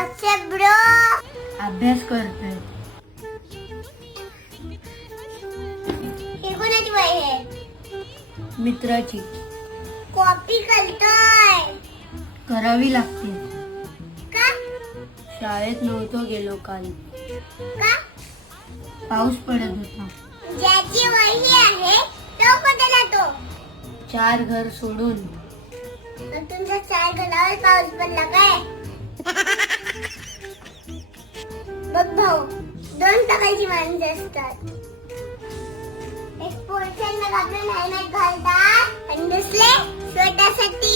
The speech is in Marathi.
WhatsApp bro. अभ्यास करतोय. हे कोणाची वही आहे? मित्राची. कॉपी करतोय. करावी लागते. का? शाळेत नव्हतो गेलो काल. का? पाऊस पडत होता. ज्याची वही आहे तो कुठे जातो? 4 घर सोडून. तुमच्या 4 घरावर पाऊस पडला काय? बघ भाऊ, 2 प्रकारची माणसं असतात. एक पोरशांना आपलं हेल्मेट घालतात आणि दुसरे स्वतःसाठी.